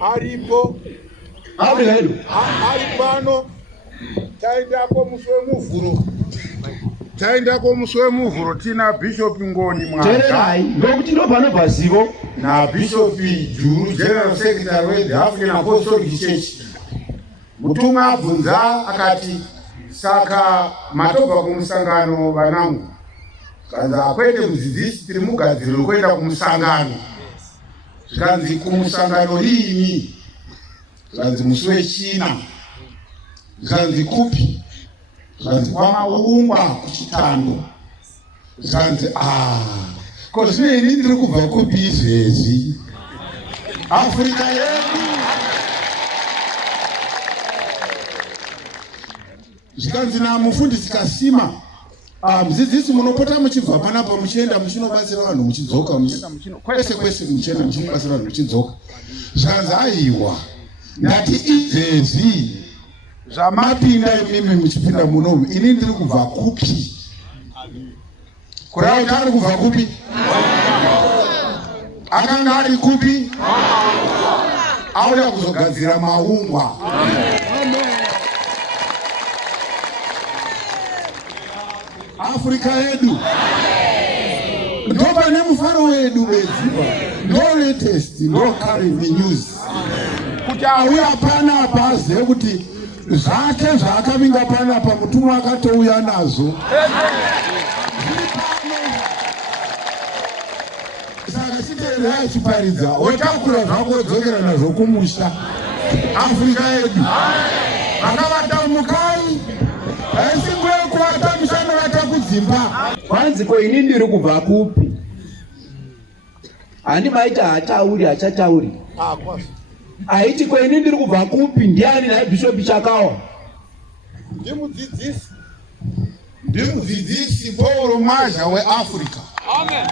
aripo aripano taendako muswe muvhuro tina Bishop Ngoni Mwanga ndokuti ndopano pazivo na Bishop Juru General Secretary we the African Apostolic Church. Mutumwa abvunza akati saka matobva kumusangano vanangu kanza akwete mudzidzisi tiri mugadziriro kwenda kumusangano zvikanzi kumusangano riini zvikanzi musi wechina zvikanzi kupi zvikanzi kwamaungwa kuchitando zvikanzi ko zvino ini ndiri kubva kupi izvezvi Afrika yedu zvikanzi namufundisi Kasima mudzidzisi munopota muchibva panapa muchienda muchinobatsira vanhu muchidzoka kwese kwese muchienda muchinobatsira vanhu muchidzoka zvikanzi aiwa ndati izvezvi zvamapinda imimi muchipinda munomu ini ndiri kubva kupi kurauti ari kubva kupi akanga ari kupi auya kuzogadzira maungwa Afrika yedu ndoba nemufaro wedu weziva no latest no current news kuti auya pana apaze kuti zvake zvakavinga pana pa mutumwa akatouya nazo saka chiteera chiparidza otakura zvako dzokera nazvo kumusha Afrika yedu akavata mukai aisingwe kuwata mishano watakudzimba kwanzi ko ini ndiri kubva kupi handi maita hatauri hachatauri aiti ko ini ndiri kubva kupi ndiani naye Bishop Chakawa ndimudzidzisi Paul Mazha weAfrica. Amen.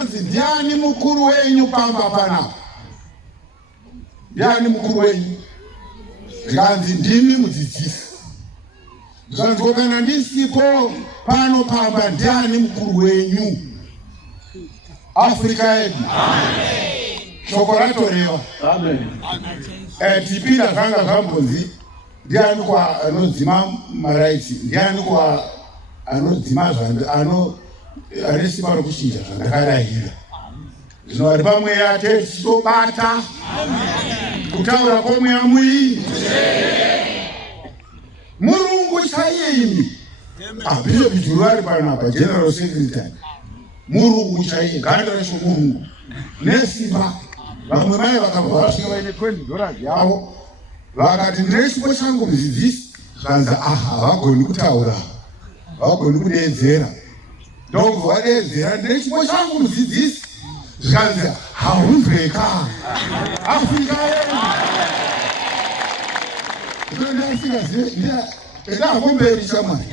Anzi ndiani mukuru wenyu pamba panapa ndiani mukuru wenyu zvikanzi ndimi mudzidzisi zvikanzi kana ndisipo pano pamba ndiani mukuru wenyu Afrika yedu shoko ratoreva tipinda zvanga zvambonzi ndiani kwa anodzima maraitsi ndiani kwa anodzima ane simba rokuchinja zvandakarayira zvino vari pamweya tisobata kutaura kwomweya mui murungu chaiye Bishop Juru ari panapa General Secretary murungu chaiye ganda resho murungu nesimba vamwe mai vakabva vasvika vaine $20 yavo vakati ndine chipo changu mudzidzisi zvanzi havagoni kutaura havagoni kudeedzera ndobva vadeedzera ndine chipo changu mudzidzisi zvikanzi haunzweka Afrika yedu ndandasigazive ndakomberi chamwari